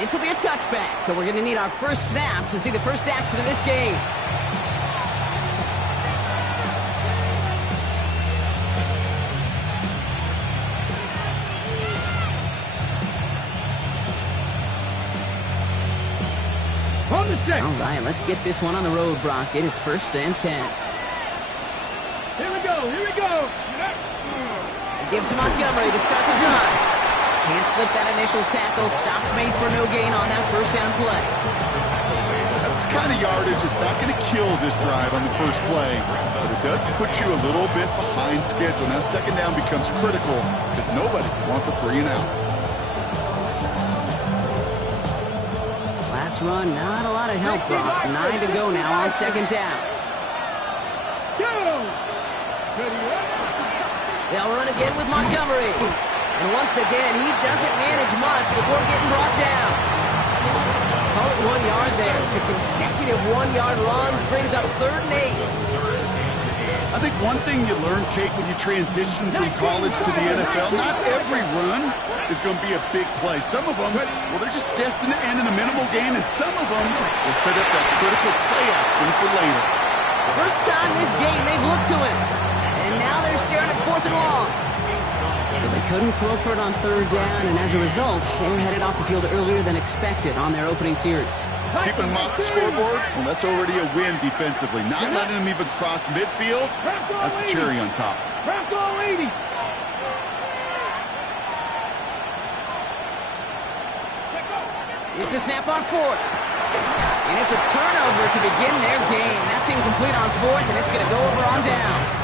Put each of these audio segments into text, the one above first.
This will be a touchback, so we're going to need our first snap to see the first action of this game. All right, let's get this one on the road, Brock. It is 1st and 10. Here we go. Gives to Montgomery to start the drive. Can't slip that initial tackle. Stops made for no gain on that first down play. That's the kind of yardage it's not going to kill this drive on the first play, but it does put you a little bit behind schedule. Now 2nd down becomes critical because nobody wants a 3 and out. Last run, not a lot of help, Brock. 9 to go now on 2nd down. They'll run again with Montgomery. And once again, he doesn't manage much before getting brought down. Call it 1 yard there. So consecutive 1-yard runs brings up 3rd and 8. I think one thing you learn, Kate, when you transition from college to the NFL, not every run is going to be a big play. Some of them, well, they're just destined to end in a minimal gain, and some of them will set up that critical play action for later. First time this game they've looked to him. And now they're staring at 4th and long. So they couldn't throw for it on 3rd down, and as a result, they're headed off the field earlier than expected on their opening series. Keeping them off the scoreboard, well, that's already a win defensively. Not letting them even cross midfield, that's the cherry on top. Here's the snap on 4th. And it's a turnover to begin their game. That's incomplete on 4th, and it's going to go over on downs.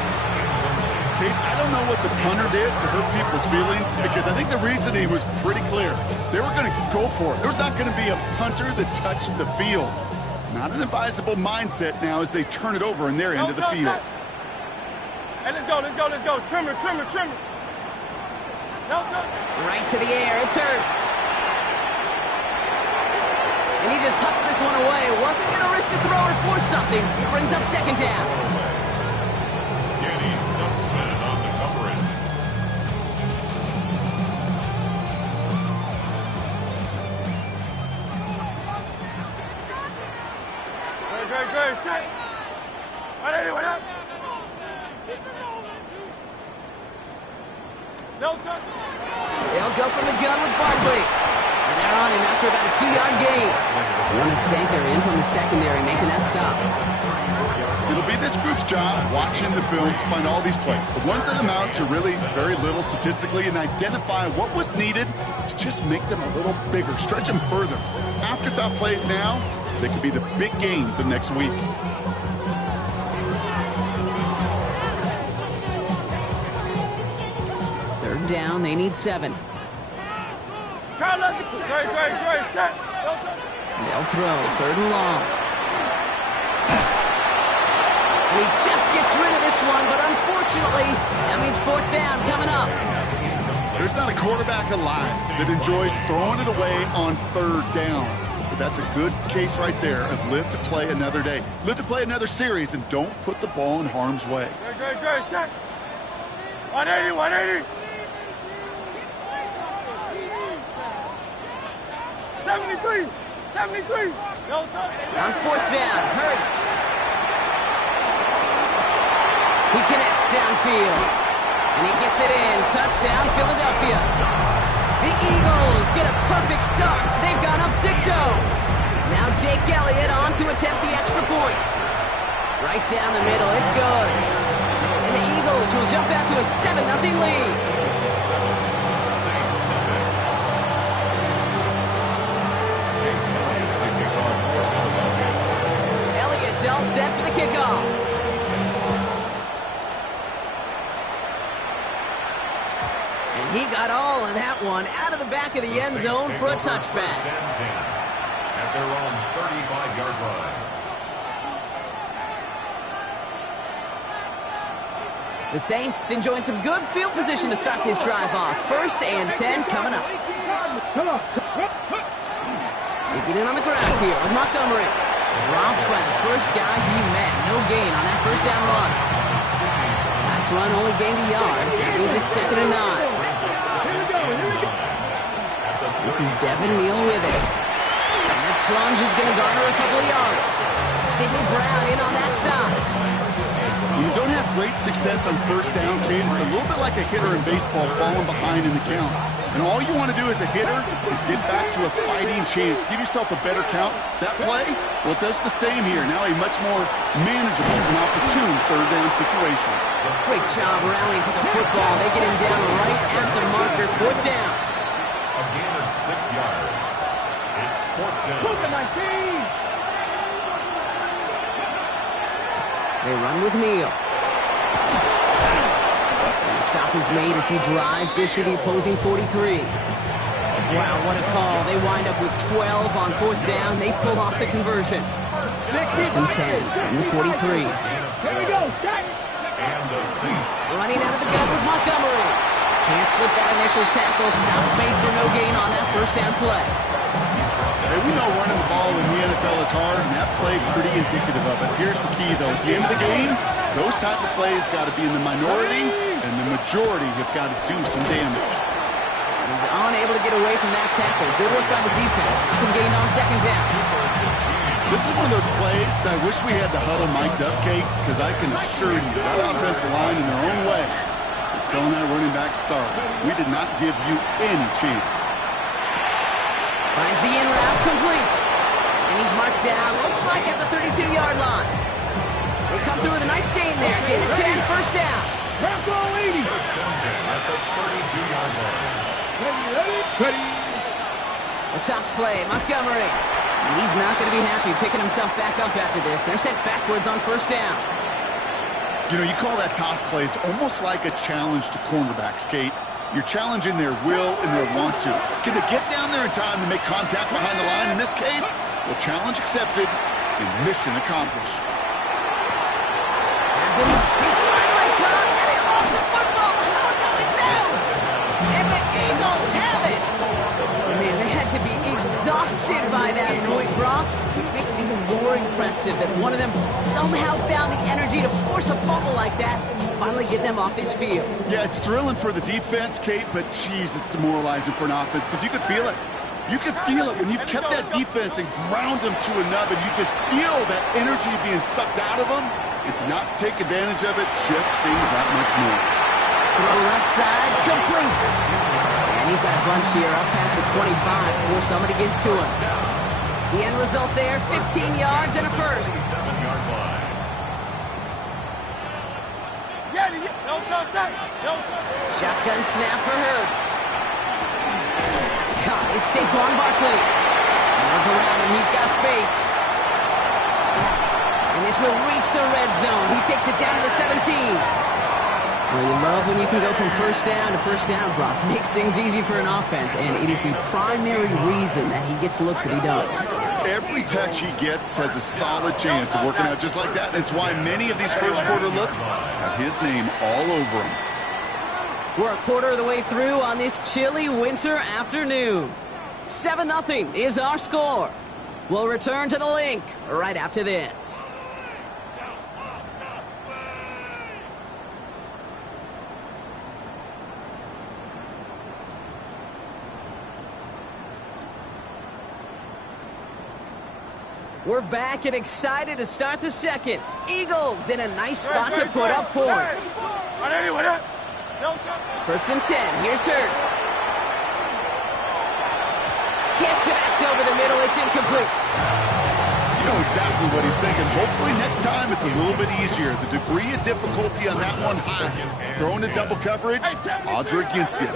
Kate, I don't know what the punter did to hurt people's feelings because I think the reasoning was pretty clear. They were going to go for it. There's not going to be a punter that touched the field. Not an advisable mindset now as they turn it over in their end of the field. Hey, let's go. Trimmer. Right to the air. It's Hurts. And he just hucks this one away. Wasn't going to risk a throw or force something. It brings up 2nd down. They'll go from the gun with Barkley. And they're on him after about a 2-yard gain. One-a-Sanker in from the secondary, making that stop. It'll be this group's job watching the film to find all these plays. The ones that amount to really very little statistically and identify what was needed to just make them a little bigger, stretch them further. Afterthought plays now, they could be the big gains of next week. Down, they need 7. They'll throw 3rd and long. And he just gets rid of this one, but unfortunately, that means 4th down coming up. There's not a quarterback alive that enjoys throwing it away on 3rd down. But that's a good case right there of live to play another day. Live to play another series and don't put the ball in harm's way. 180. 73. On 4th down, Hurts. He connects downfield. And he gets it in. Touchdown, Philadelphia. The Eagles get a perfect start. They've gone up 6-0. Now Jake Elliott on to attempt the extra point. Right down the middle, it's good. And the Eagles will jump out to a 7-0 lead. All set for the kickoff. And he got all of that one out of the back of the end zone for a touchback. At their own 35-yard line. The Saints enjoying some good field position to start this drive off. 1st and 10 coming up. Taking in on the ground here with Montgomery. Dropped by the first guy he met. No gain on that 1st down run. Last run only gained a yard. That means it's 2nd and 9. This is Devin Neal with it. plunge is going to garner a couple of yards. Sidney Brown in on that stop. When you don't have great success on first down, Kate, it's a little bit like a hitter in baseball falling behind in the count. And all you want to do as a hitter is get back to a fighting chance. Give yourself a better count. That play, well, it does the same here. Now a much more manageable and opportune third down situation. Great job rallying to the football. They get him down right at the marker. Fourth down. A gain of 6 yards. It's fourth down. Look at my feet. They run with Neal. And the stop is made as he drives this to the opposing 43. Wow, what a call. They wind up with 12 on fourth down. They pull off the conversion. First and 10 from the 43. Here we go. Stack. And the Saints. Running out of the gun with Montgomery. Can't slip that initial tackle. Stops made for no gain on that first down play. Hey, we know running the ball in the NFL is hard, and that play pretty indicative of it. Here's the key, though. At the end of the game, those type of plays got to be in the minority, and the majority have got to do some damage. He's unable to get away from that tackle. Good work by the defense. Nothing gained on second down. This is one of those plays that I wish we had the huddle mic'd up, Kate, because I can assure you that offensive line in their own way is telling that running back, sorry, we did not give you any chance. Finds the in route complete. And he's marked down, looks like at the 32-yard line. They come through with a nice gain there. Gain of 10, first down. First and 10 at the 32-yard line. Ready. A toss play, Montgomery. And he's not going to be happy picking himself back up after this. They're sent backwards on first down. You know, you call that toss play, it's almost like a challenge to cornerbacks, Kate. You're challenging their will and their want to. Can they get down there in time to make contact behind the line? In this case, well, challenge accepted and mission accomplished. Has him. He's finally caught, and he lost the football. Oh, no, it's out. And the Eagles have it. Man, they had to be exhausted by that point, Brock, which makes it even more impressive that one of them somehow found the energy to force a fumble like that and finally get them off this field. Yeah, it's thrilling for the defense, Kate, but geez, it's demoralizing for an offense because you could feel it. You could feel it when you've kept that defense and ground them to a nub, and you just feel that energy being sucked out of them, and to not take advantage of it just stings that much more. Throw left side, complete. And he's got a bunch here up past the 25 before somebody gets to him. The end result there, 15 yards and a first. 7-yard line. Shotgun snap for Hurts. That's caught. It's Saquon Barkley. Runs around him. He's got space. And this will reach the red zone. He takes it down to the 17. Well, you love when you can go from first down to first down, Brock. Makes things easy for an offense, and it is the primary reason that he gets looks that he does. Every touch he gets has a solid chance of working out just like that. It's why many of these first quarter looks have his name all over them. We're a quarter of the way through on this chilly winter afternoon. 7-0 is our score. We'll return to the link right after this. We're back and excited to start the second. Eagles in a nice spot to put up points. First and 10. Here's Hurts. Can't connect over the middle. It's incomplete. You know exactly what he's thinking. Hopefully next time it's a little bit easier. The degree of difficulty on that one high. Throwing to double coverage, odds are against him.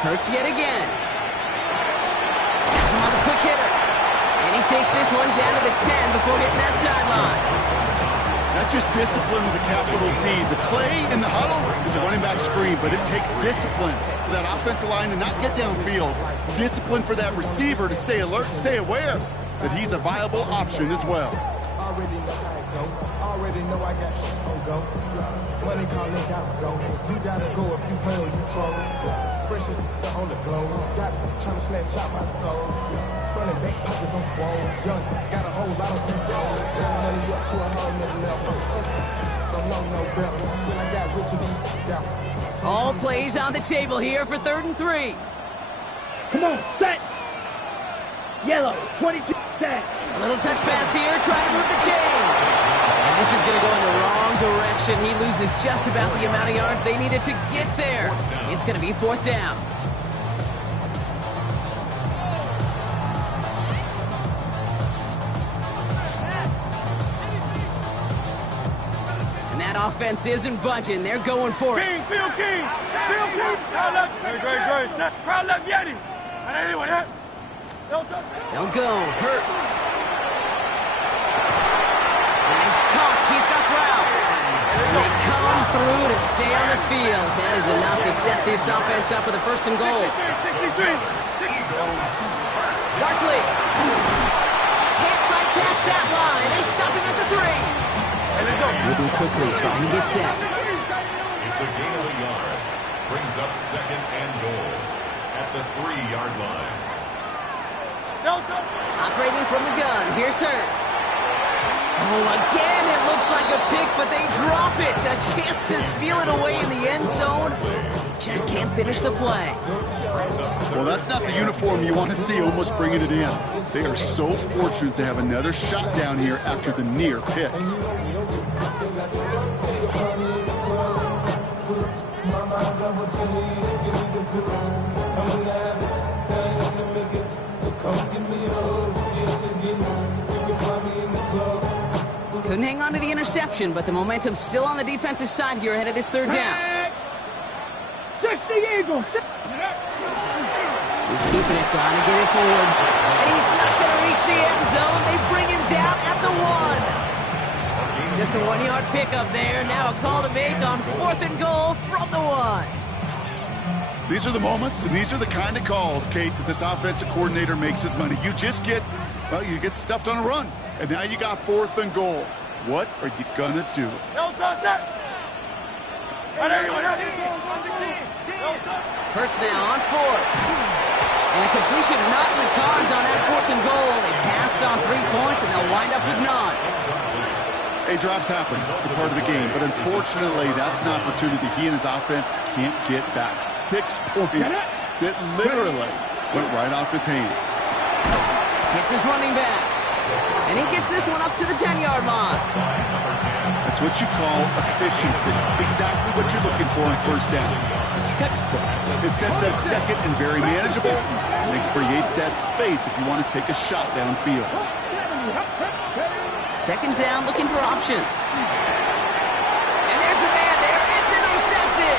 Hurts yet again. Has him on the quick hitter. And he takes this one down to the 10 before hitting that sideline. Not just discipline with a capital D. The play in the huddle is a running back screen, but it takes discipline for that offensive line to not get downfield. Discipline for that receiver to stay alert, stay aware that he's a viable option as well. Already know I got shit on go. Money calling, gotta go. You gotta go if you play or you troll. Precious on the glow. Got trying to snatch out my soul. Running back pockets on swole. Young, got a whole lot of C-roll. Money up to a whole nother level. Don't know no better. When I got rich and deep, All plays on the table here for 3rd and 3. Come on, set. Yellow, 22, set. A little touch pass here, trying to move the chains. And this is going to go in the wrong direction. He loses just about the amount of yards they needed to get there. It's going to be 4th down. And that offense isn't budging. They're going for it. King, Phil King. Phil King. Crowd left. Great. Set. Crowd left, Yeti. And anyone hit? They'll go. Hurts. And he's caught. He's got Brown. And they come through to stay on the field. That is enough to set this offense up with a 1st and goal. 63. Barkley. Can't quite pass that line. They stop him at the 3. Moving quickly, trying to get set. It's a gain of a yard. Brings up 2nd and goal at the 3-yard line. Operating from the gun. Here's Hurts. Oh, again, it looks like a pick, but they drop it. A chance to steal it away in the end zone. Just can't finish the play. Well, that's not the uniform you want to see almost bringing it in. They are so fortunate to have another shot down here after the near pick. Couldn't hang on to the interception, but the momentum's still on the defensive side here ahead of this 3rd down. 60 Eagles. He's keeping it, trying to get it forward. And he's not going to reach the end zone. They bring him down at the 1. Just a 1-yard pickup there. Now a call to make on 4th and goal from the 1. These are the moments, and these are the kind of calls, Kate, that this offensive coordinator makes his money. You just get, well, you get stuffed on a run, and now you got 4th and goal. What are you going to do? Hurts now on 4th. And a completion not in the cards on that 4th and goal. They passed on 3 points, and they'll wind up with none. Hey, drops happen. It's a part of the game. But unfortunately, that's an opportunity he and his offense can't get back. 6 points that literally went right off his hands. Hits his running back. And he gets this one up to the 10-yard line. That's what you call efficiency. Exactly what you're looking for on 1st down. Textbook. It sets up 2nd and very manageable. And it creates that space if you want to take a shot downfield. 2nd down, looking for options. And there's a man there. It's intercepted.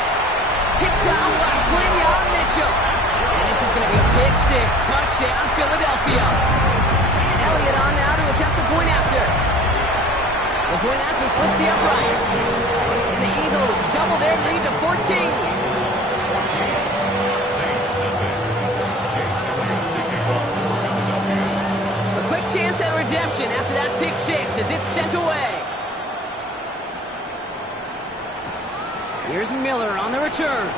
Picked off by Quinyon Mitchell. And this is going to be a pick 6. Touchdown, Philadelphia. Elliott on now to attempt the point after. The point after splits the upright. And the Eagles double their lead to 14. Chance at redemption after that pick 6 as it's sent away. Here's Miller on the return.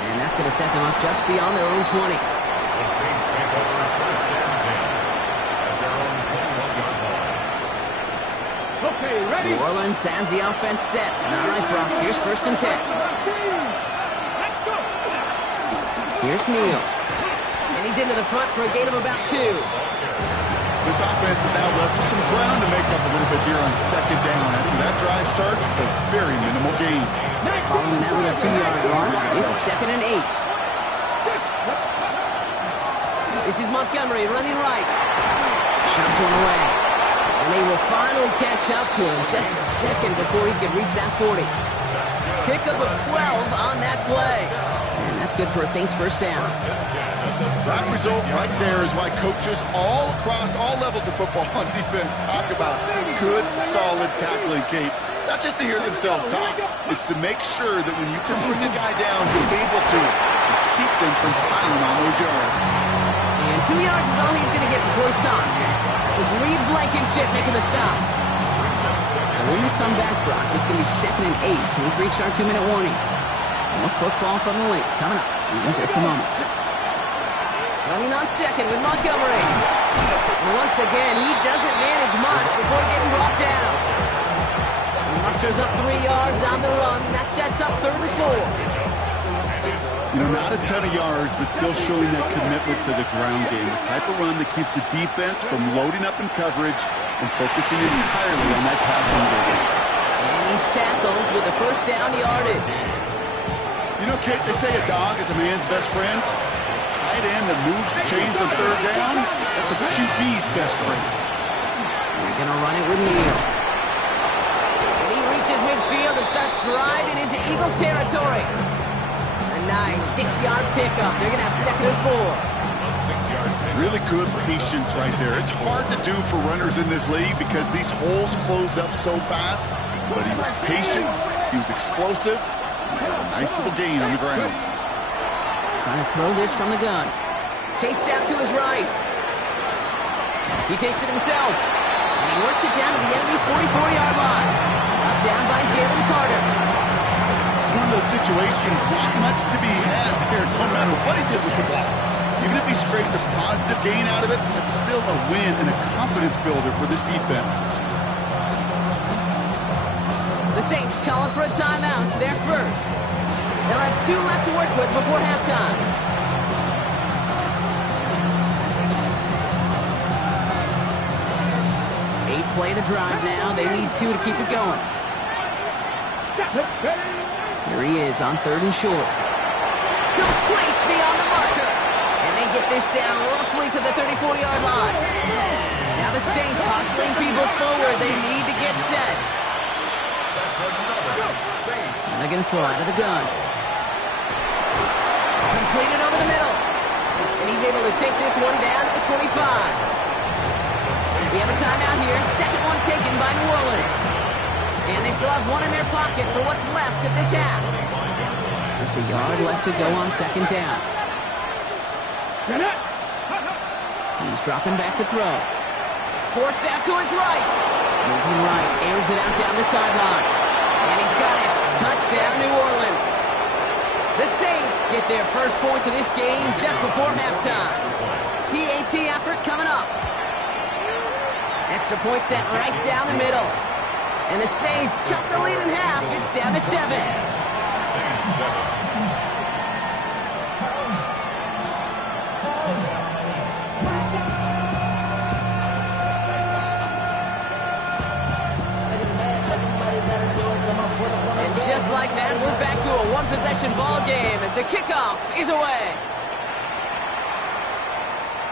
And that's going to set them up just beyond their own 20. The Saints take over 1st and 10 at their own 21-yard line. Okay, ready? New Orleans has the offense set. All right, Brock, here's 1st and 10. Here's Neal. And he's into the front for a gain of about 2. This offense is now left with some ground to make up a little bit here on 2nd down. After that drive starts with a very minimal gain. Following that little 2-yard run, it's 2nd and 8. This is Montgomery running right. Shoves one away. And they will finally catch up to him just a second before he can reach that 40. Pickup of 12 on that play. And that's good for a Saints 1st down. That result right there is why coaches all across all levels of football on defense talk about good, solid tackling, Kate. It's not just to hear themselves talk. It's to make sure that when you can bring the guy down, you're able to keep them from piling on those yards. And 2 yards is all he's going to get before he's caught. It's Reed Blankenship making the stop. So when we come back, Brock, it's going to be 2nd and 8. So we've reached our 2-minute warning. More football from the link coming up in just a moment. Running on 2nd with Montgomery. And once again, he doesn't manage much before getting brought down. He musters up 3 yards on the run. That sets up 3rd and 4. You know, not a ton of yards, but still showing that commitment to the ground game. The type of run that keeps the defense from loading up in coverage and focusing entirely on that passing game. And he's tackled with a first down yardage. You know, Kate, they say a dog is a man's best friend. A tight end that moves chains on third down, that's a QB's best friend. They're going to run it with Neal. And he reaches midfield and starts driving into Eagles territory. A nice 6-yard pickup. They're going to have 2nd and 4. Really good patience right there. It's hard to do for runners in this league because these holes close up so fast. But he was patient. He was explosive. Nice little gain on the ground. Trying to throw this from the gun. Chased out to his right. He takes it himself. And he works it down to the enemy 44-yard line. Up down by Jalen Carter. It's one of those situations, not much to be had there, no matter what he did with the ball. Even if he scraped a positive gain out of it, it's still a win and a confidence builder for this defense. The Saints calling for a timeout. They're first. They'll have 2 left to work with before halftime. Eighth play of the drive now. They need 2 to keep it going. Here he is on 3rd and short. Complete beyond the marker. And they get this down roughly to the 34-yard line. Now the Saints hustling people forward. They need to get set. They're going to throw out of the gun. Completed over the middle. And he's able to take this one down to the 25. We have a timeout here. 2nd one taken by New Orleans. And they still have 1 in their pocket for what's left of this half. Just a yard left to go on 2nd down. He's dropping back to throw. Forced out to his right. Moving right. Airs it out down the sideline. And he's got it. Touchdown, New Orleans. The Saints get their first points of this game just before halftime. PAT effort coming up. Extra point set right down the middle. And the Saints chop the lead in half. It's down to 7. Saints 7. Just like that, we're back to a one-possession ball game as the kickoff is away.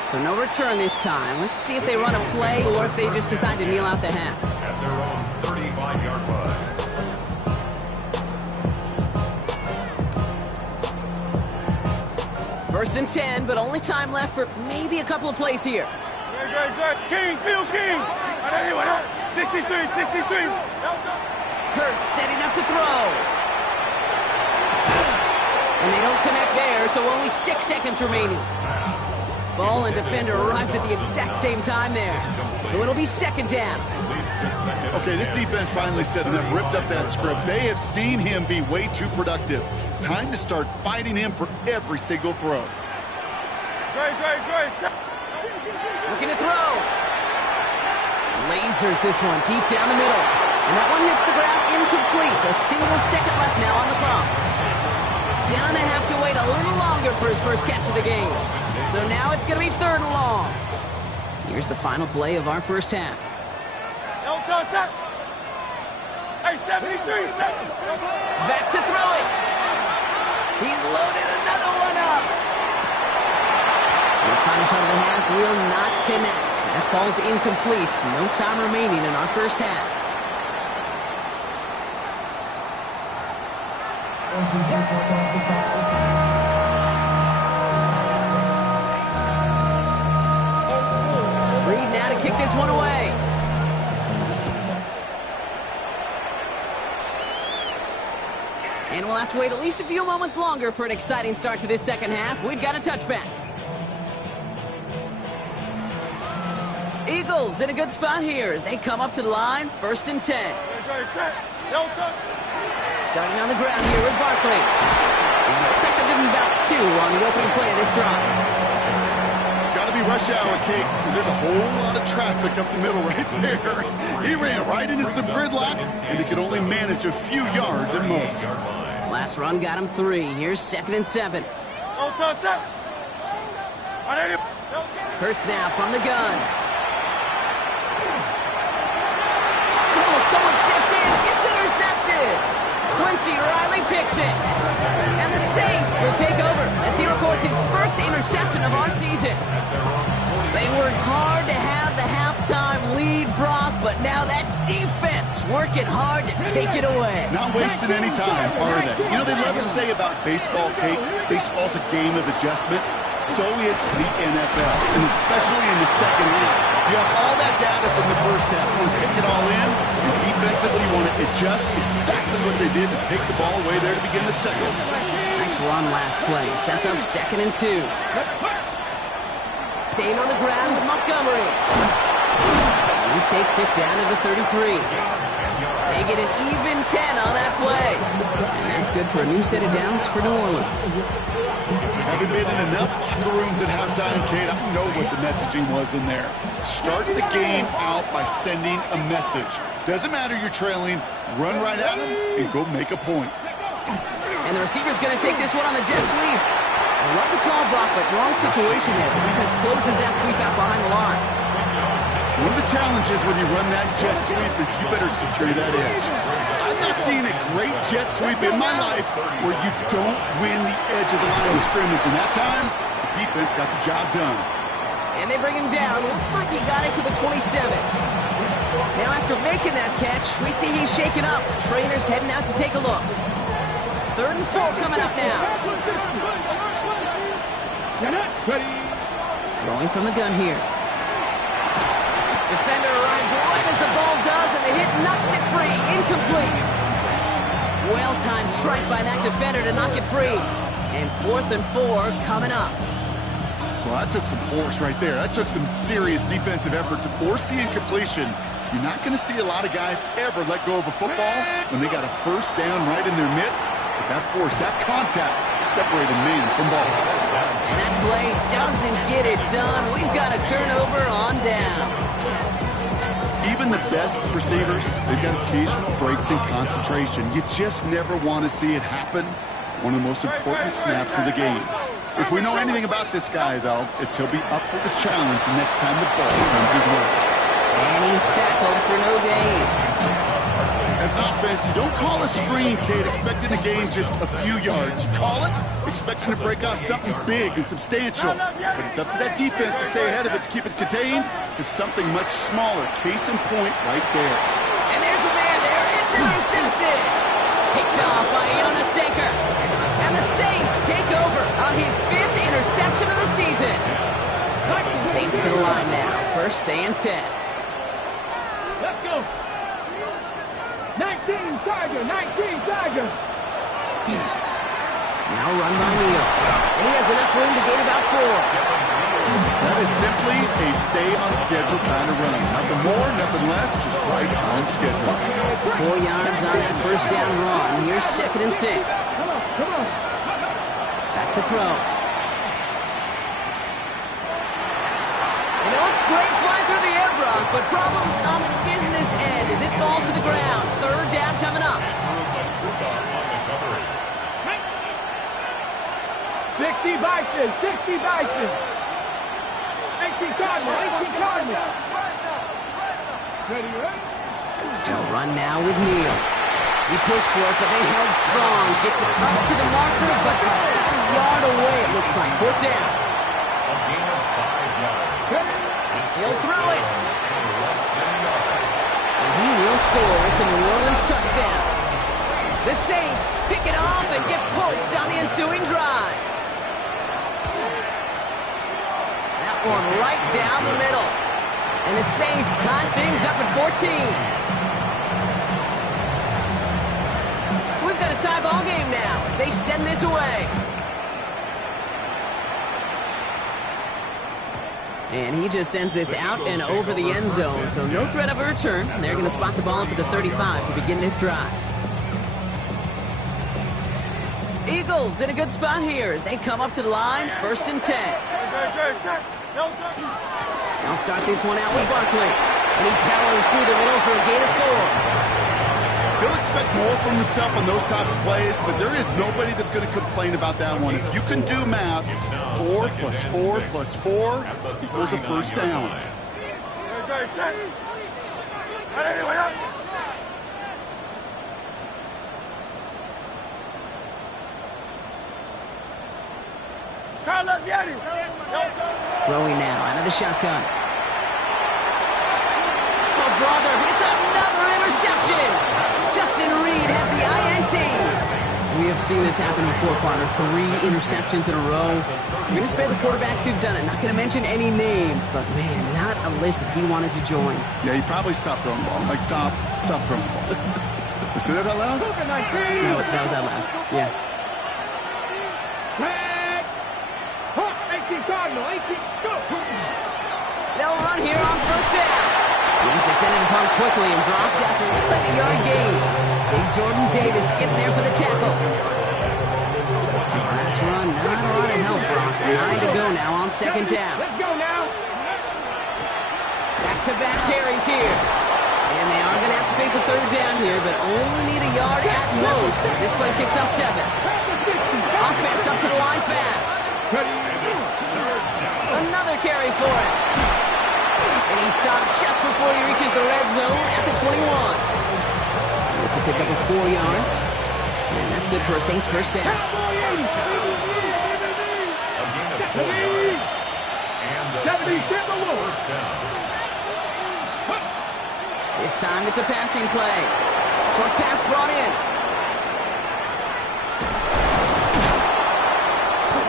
So no return this time. Let's see if they run a play or if they just decide to kneel out the half. At their own 35-yard line. 1st and 10, but only time left for maybe a couple of plays here. King, Field King. 63. Hurts setting up to throw. And they don't connect there, so only 6 seconds remaining. Ball and defender arrived at the exact same time there. So it'll be 2nd down. Okay, this defense finally set enough, ripped up that script. They have seen him be way too productive. Time to start fighting him for every single throw. Looking to throw. Lasers this one deep down the middle. And that one hits the ground incomplete. A single second left now on the clock. Gonna have to wait a little longer for his first catch of the game. So now it's gonna be 3rd and long. Here's the final play of our first half. Hey, 73. Back to throw it. He's loaded another one up. This final shot of the half will not connect. That falls incomplete. No time remaining in our first half. Reed now to kick this one away. And we'll have to wait at least a few moments longer for an exciting start to this second half. We've got a touchback. Eagles in a good spot here as they come up to the line. 1st and 10. Starting on the ground here with Barkley. Looks like they'll give him about 2 on the opening play of this drive. Got to be rush hour, Kate, because there's a whole lot of traffic up the middle right there. He ran right into some gridlock, and he could only manage a few yards at most. Last run got him 3. Here's 2nd and 7. Hurts now from the gun. Oh, someone stepped in. It's intercepted. Quincy Riley picks it. And the Saints will take over as he records his first interception of our season. They worked hard to have the halftime lead, Brock, but now that defense working hard to take it away. Not wasting any time, are they? You know, they love to say about baseball, Kate, baseball's a game of adjustments. So is the NFL, and especially in the second half. You have all that data from the first half. You want to take it all in, and defensively you want to adjust exactly what they did to take the ball away there to begin the second. Nice run last play. Sets up 2nd and 2. Staying on the ground with Montgomery. He takes it down to the 33. They get an even 10 on that play. And that's good for a new set of downs for New Orleans. Having been in enough locker rooms at halftime, Kate, I know what the messaging was in there. Start the game out by sending a message. Doesn't matter you're trailing, run right at them and go make a point. And the receiver's going to take this one on the jet sweep. I love the call, Brock, but wrong situation there. The defense closes that sweep out behind the line. One of the challenges when you run that jet sweep is you better secure that edge. I've not seen a great jet sweep in my life where you don't win the edge of the line of scrimmage. And that time, the defense got the job done. And they bring him down. Looks like he got it to the 27. Now after making that catch, we see he's shaken up. The trainer's heading out to take a look. 3rd and 4 coming up now. Throwing from the gun here. Defender arrives right as the ball does, and the hit knocks it free. Incomplete. Well-timed strike by that defender to knock it free. And 4th and 4 coming up. Well, that took some force right there. That took some serious defensive effort to force the incompletion. You're not going to see a lot of guys ever let go of a football when they got a first down right in their midst. But that force, that contact, separated man from ball. And that play doesn't get it done. We've got a turnover on down. Even the best receivers, they've got occasional breaks in concentration. You just never want to see it happen. One of the most important snaps of the game. If we know anything about this guy, though, it's he'll be up for the challenge the next time the ball comes his way. And he's tackled for no gain. As an offense, you don't call a screen, Kate, expecting to gain just a few yards. You call it expecting to break off something big and substantial. But it's up to that defense to stay ahead of it, to keep it contained to something much smaller. Case in point right there. And there's a man there. It's intercepted. Picked off by Jonas Sanker. And the Saints take over on his 5th interception of the season. Saints to the line now. 1st and 10. Let's go. 19 Tiger, 19 Tiger. Now run by Neal. And he has enough room to gain about 4. That is simply a stay-on-schedule kind of run. Nothing more, nothing less, just right on schedule. 4 yards on that first down run. Here's 2nd and 6. Back to throw. And it looks great flying through the air, Brock, but problems on the business end as it falls to the ground. 3rd down coming up. 60 Bison, 60 Bison. 18 Cardinals, 18 Cardinals. Ready, right? They'll run now with Neal. He pushed for it, but they held strong. Gets it up to the marker, but about a yard away, it looks like. 4th down. A gain of 5 yards. He'll throw it. And he will score. It's a New Orleans touchdown. The Saints pick it off and get points on the ensuing drive. That one right down the middle. And the Saints tie things up at 14. So we've got a tie ball game now as they send this away. And he just sends this out and over the end zone. So no threat of a return. They're going to spot the ball up at the 35 to begin this drive. Eagles in a good spot here as they come up to the line. 1st and 10. They'll start this one out with Barkley. And he powers through the middle for a gain of 4. He'll expect more from himself on those type of plays, but there is nobody that's going to complain about that one. If you can do math, 4 plus 4 plus 4 equals a first down. Throwing now out of the shotgun. Oh, brother, it's another interception. Justin Reed has the INTs. We have seen this happen before, partner. 3 interceptions in a row. We're going to spare the quarterbacks who've done it. Not going to mention any names, but man, not a list that he wanted to join. Yeah, he probably stopped throwing the ball. Like, stop throwing the ball. You say that out loud? No, that was out loud. Yeah. They'll run here on first down. He's descended pump quickly and dropped after it looks like a yard gain. Big Jordan Davis getting there for the tackle. Last run, not a lot of help, Brock. 9 to go now on second down. Let's go now. Back-to-back carries here. And they are going to have to face a third down here, but only need a yard at most as this play kicks up 7. Offense up to the line fast. Another carry for it. And he stopped just before he reaches the red zone at the 21. It's a pickup of 4 yards. And that's good for a Saints first down. A gain of 4 yards. And the Saints first down. This time it's a passing play. Short pass brought in.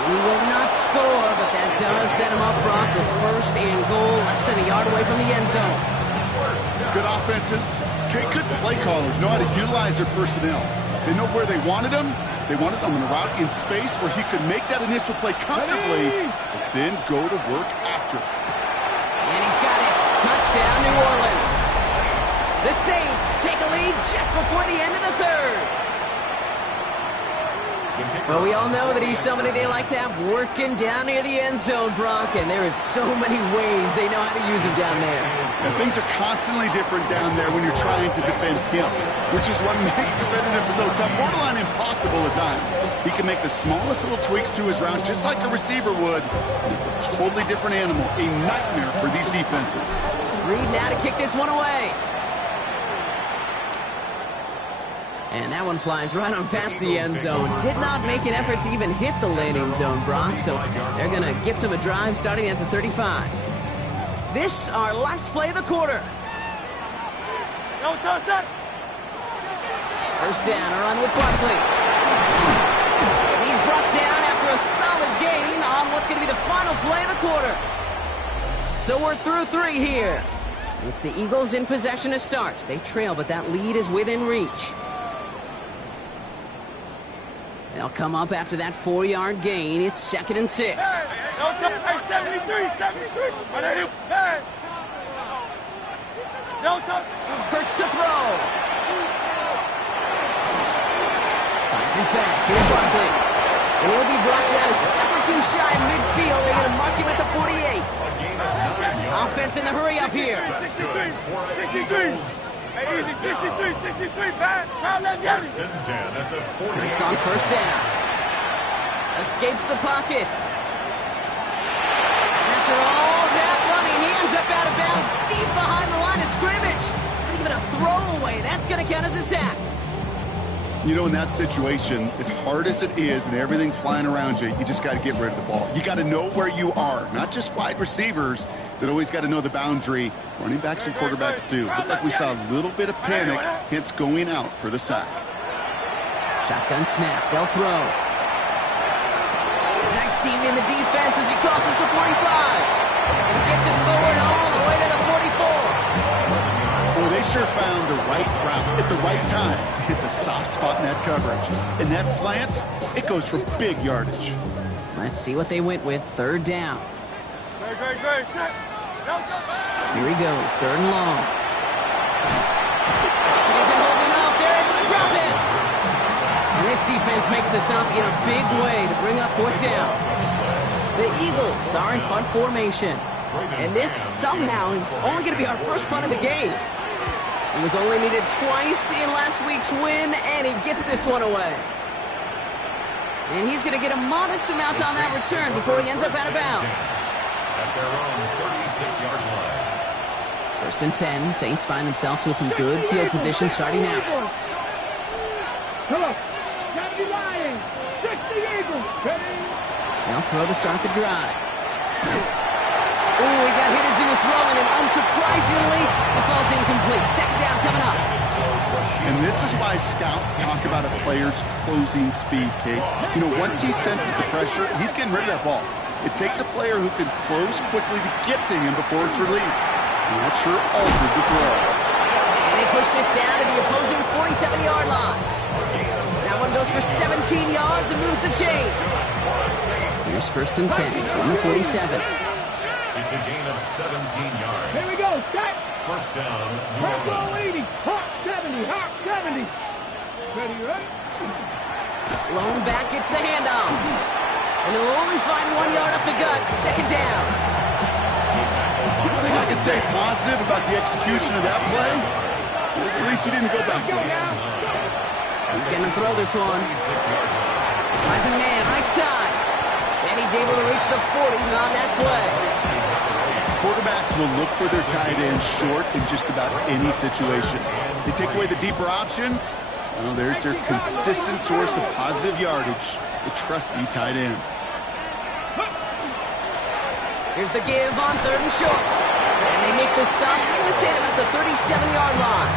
He will not score, but that does set him up, Brock, with first and goal, less than a yard away from the end zone. Good offenses. Okay, good play callers know how to utilize their personnel. They know where they wanted them. They wanted them on a route in space where he could make that initial play comfortably, but then go to work after. And he's got it. Touchdown, New Orleans. The Saints take a lead just before the end of the third. Well, we all know that he's somebody they like to have working down near the end zone, Brock, and there is so many ways they know how to use him down there. And things are constantly different down there when you're trying to defend him, which is what makes defending him so tough, borderline impossible at times. He can make the smallest little tweaks to his route just like a receiver would, and it's a totally different animal, a nightmare for these defenses. Reed now to kick this one away. And that one flies right on past the end zone. Did not make an effort to even hit the landing zone, Brock, so they're going to gift him a drive starting at the 35. This, our last play of the quarter. First down, a run with Barkley. He's brought down after a solid gain on what's going to be the final play of the quarter. So we're through 3 here. It's the Eagles in possession to start. They trail, but that lead is within reach. They'll come up after that 4-yard gain. It's 2nd and 6. Hey, 73. Hurts to throw. Finds his back. Here's Barkley. And he'll be brought down a step or 2 shy of midfield. They're going to mark him at the 48. Offense in the hurry up here. 63. Hey, easy, 63, back. It's on first down. Escapes the pocket. After all that running, he ends up out of bounds deep behind the line of scrimmage. Not even a throwaway. That's going to count as a sack. You know, in that situation, as hard as it is and everything flying around you, you just got to get rid of the ball. You got to know where you are. Not just wide receivers that always got to know the boundary. Running backs and quarterbacks do. Looked like we saw a little bit of panic, hence going out for the sack. Shotgun snap. They'll throw. Nice seam in the defense as he crosses the 45. And he gets it forward all the way to the 44. Well, they sure found the right route at the right time to hit the soft spot in that coverage. And that slant, it goes for big yardage. Let's see what they went with. 3rd down. Great. Here he goes. 3rd and long. He isn't holding up. They're able to drop it. And this defense makes the stop in a big way to bring up 4th down. The Eagles are in punt formation. And this somehow is only going to be our first punt of the game. He was only needed twice in last week's win, and he gets this one away. And he's going to get a modest amount on that return before he ends up out of bounds. At their own 36-yard line. First and 10, Saints find themselves with some good field position starting out. They'll throw to start the drive. He got hit as he was throwing, and unsurprisingly, it falls incomplete. Second down coming up. And this is why scouts talk about a player's closing speed, Kate. You know, once he senses the pressure, he's getting rid of that ball. It takes a player who can close quickly to get to him before it's released. And that sure altered the throw. And they push this down to the opposing 47-yard line. That one goes for 17 yards and moves the chains. Here's first and 10 from the 47. It's a gain of 17 yards. Here we go, set. First down, New Hot ball Orleans. 80, hot 70, hot 70. Ready, right? Lone back gets the handoff. And he'll only find 1 yard up the gut. Second down. One thing I can say positive about the execution of that play is at least he didn't go backwards. He's going to throw this one. Finds a man right side. And he's able to reach the 40 on that play. Quarterbacks will look for their tight end short in just about any situation. They take away the deeper options. Well, there's their consistent source of positive yardage, the trusty tight end. Here's the give on third and short. And they make the stop. I'm going to say at about the 37-yard line.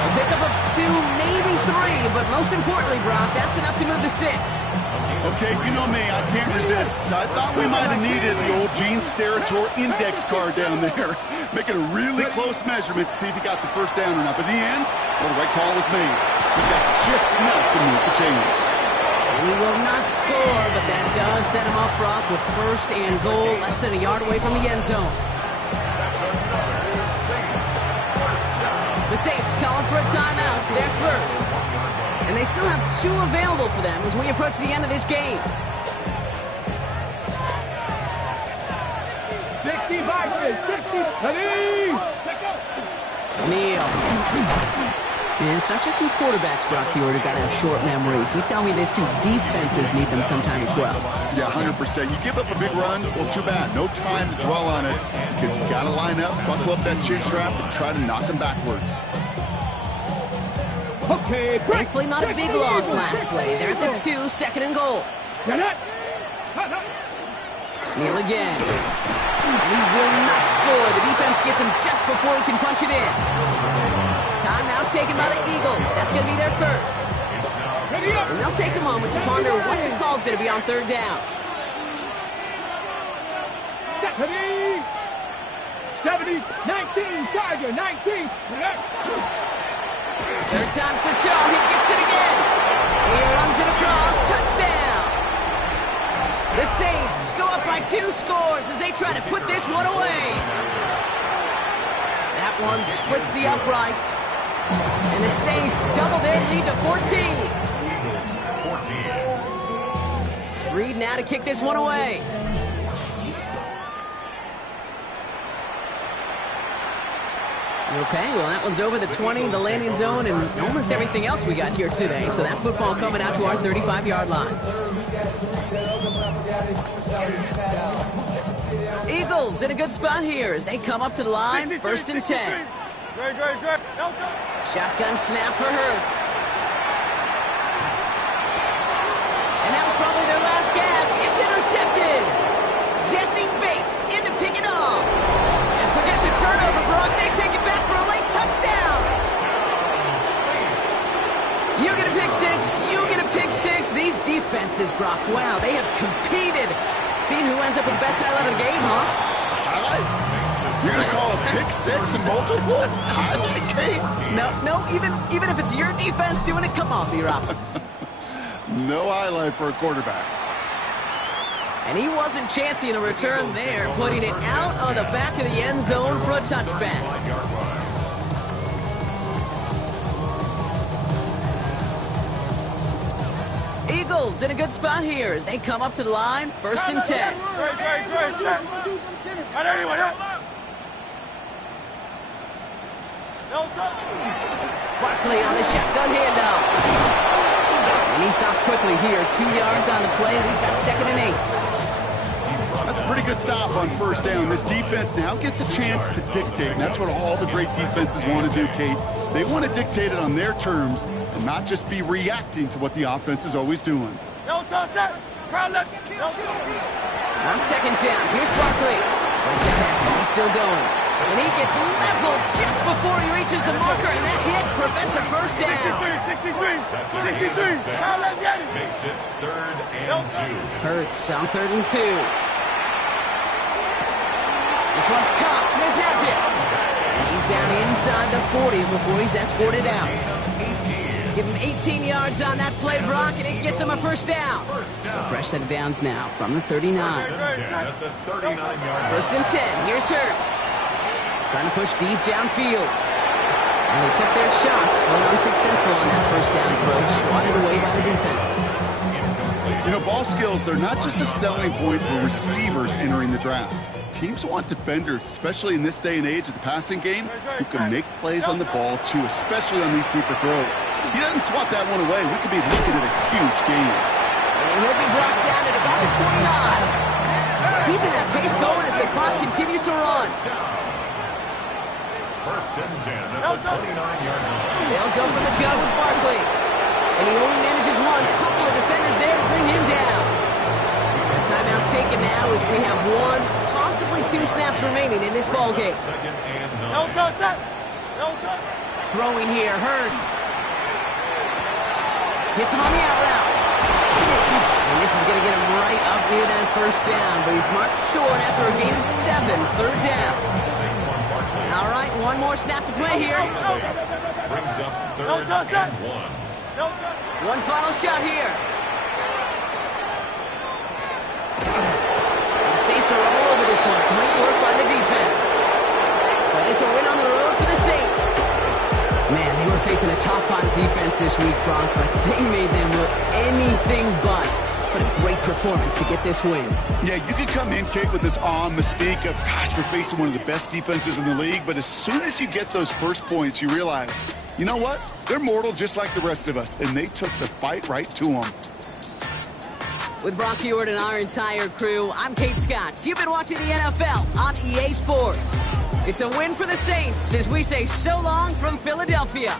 A pickup of 2, maybe 3, but most importantly, Brock, that's enough to move the sticks. Okay, you know me, I can't resist. I thought we might have needed the old Gene Steratore index card down there. Making a really close measurement to see if he got the first down or not. But in the end, well, the right call was made. He got just enough to move the chains. And he will not score, but that does set him up, Brock, with first and goal, less than a yard away from the end zone. The Saints calling for a timeout. They're first. And they still have 2 available for them as we approach the end of this game. 60, ready. Neal. And it's not just some quarterbacks, Brock, here who got to have short memories. You tell me these 2 defenses need them sometime as well. Yeah, 100%. You give up a big run, well, too bad. No time to dwell on it because you got to line up, buckle up that chin strap, and try to knock them backwards. Okay, thankfully not a big loss last play. They're at the 2, second and goal. Neal again. And he will not score. The defense gets him just before he can punch it in. Timeout taken by the Eagles. That's going to be their first. And they'll take a moment to ponder what the call's going to be on third down. 70, 19, Tiger, 19. Third time's the charm. He gets it again. He runs it across. Touchdown. The Saints go up by 2 scores as they try to put this one away. That one splits the uprights. And the Saints double their lead to 14. Reed now to kick this one away. Okay, well, that one's over the 20, the landing zone, and almost everything else we got here today. So that football coming out to our 35-yard line. Eagles in a good spot here as they come up to the line, first and 10. Shotgun snap for Hurts. And that was probably their last gasp. It's intercepted. Jesse Bates in to pick it off. And forget the turnover, Brock. They take it back for a late touchdown. You get a pick six. You get a pick six. These defenses, Brock, wow, they have competed. Seeing who ends up with the best highlight of the game, huh? Highlight? You're going to call a pick six and multiple? Highlight, Kate? No, even if it's your defense doing it, come on, B-Rob. No highlight for a quarterback. And he wasn't chancing a return there, putting it out on the back of the end zone for a touchback. Eagles in a good spot here as they come up to the line, first and 10. Barkley on the shotgun handoff. And he stopped quickly here. 2 yards on the play. We've got 2nd and 8. That's a pretty good stop on first down. This defense now gets a chance to dictate, and that's what all the great defenses want to do, Kate. They want to dictate it on their terms and not just be reacting to what the offense is always doing. On 2nd down, here's Barkley. Breaks a tackle, he's still going. And he gets leveled just before he reaches the marker, and that hit prevents a first down. 63. That's a gain of 6. Makes it 3rd and 2. Hurts on 3rd and 2. This one's caught. Smith has it. He's down inside the 40 before he's escorted out. Give him 18 yards on that play, Brock, and it gets him a first down. So fresh set of downs now from the 39. At the 39-yard 1st and 10. Here's Hurts. Trying to push deep downfield. And they took their shots, but unsuccessful on that first down throw. Swatted away by the defense. You know, ball skills, they're not just a selling point for receivers entering the draft. Teams want defenders, especially in this day and age of the passing game, who can make plays on the ball, too, especially on these deeper throws. He doesn't swat that one away. We could be looking at a huge game. And he'll be brought down at about the 29. Keeping that pace going as the clock continues to run. 1st and 10 at the 29-yard line. They'll go for the gun with Barkley. And he only manages one. Couple of defenders there to bring him down. The timeout's taken now as we have 1, possibly 2 snaps remaining in this ball game. 2nd and 9. Throwing here, Hurts. Hits him on the out route. And this is going to get him right up near that first down, but he's marked short after a gain of 7, 3rd down. All right, 1 more snap to play here. Brings up 3rd and 1. 1 final shot here. The Saints are all over this one. Great work by the defense. So this will win on the road for the Saints. Man, they were facing a top-5 defense this week, Brock, but they made them look anything but. What a great performance to get this win. Yeah, you could come in, Kate, with this awe and mystique of, gosh, we're facing one of the best defenses in the league, but as soon as you get those first points, you realize, you know what? They're mortal just like the rest of us, and they took the fight right to them. With Brock Huard and our entire crew, I'm Kate Scott. You've been watching the NFL on EA Sports. It's a win for the Saints as we say so long from Philadelphia.